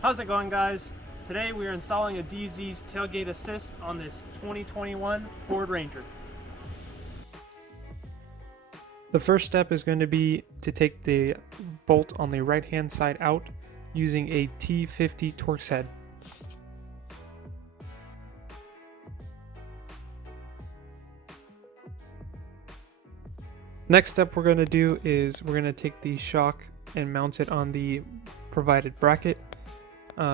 How's it going, guys? Today we are installing a DeeZee's tailgate assist on this 2021 Ford Ranger. The first step is going to be to take the bolt on the right hand side out using a T50 Torx head. Next step we're going to do is we're going to take the shock and mount it on the provided bracket.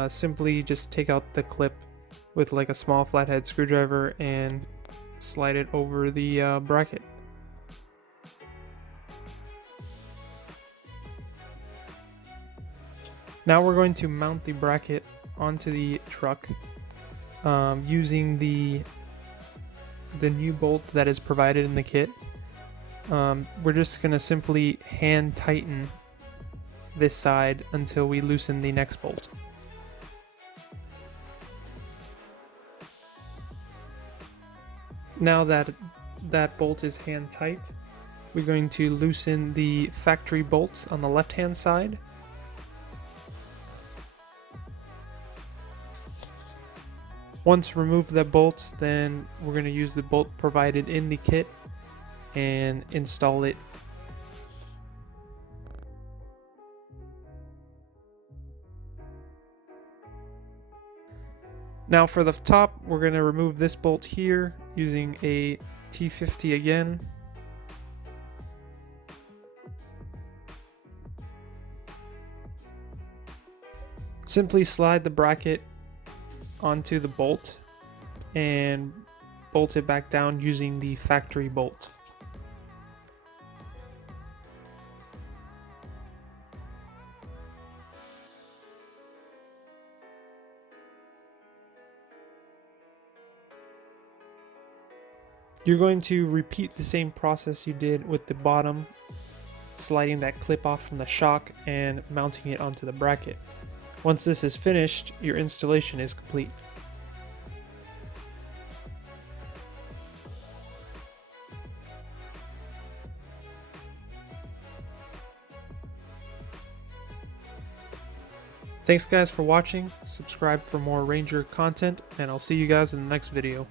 Simply just take out the clip with like a small flathead screwdriver and slide it over the bracket. Now we're going to mount the bracket onto the truck using the new bolt that is provided in the kit. We're just going to simply hand tighten this side until we loosen the next bolt. Now that bolt is hand tight, we're going to loosen the factory bolts on the left hand side. Once removed the bolts, then we're going to use the bolt provided in the kit and install it. Now for the top, we're going to remove this bolt here using a T50 again. Simply slide the bracket onto the bolt and bolt it back down using the factory bolt. You're going to repeat the same process you did with the bottom, sliding that clip off from the shock and mounting it onto the bracket. Once this is finished, your installation is complete. Thanks guys for watching, subscribe for more Ranger content, and I'll see you guys in the next video.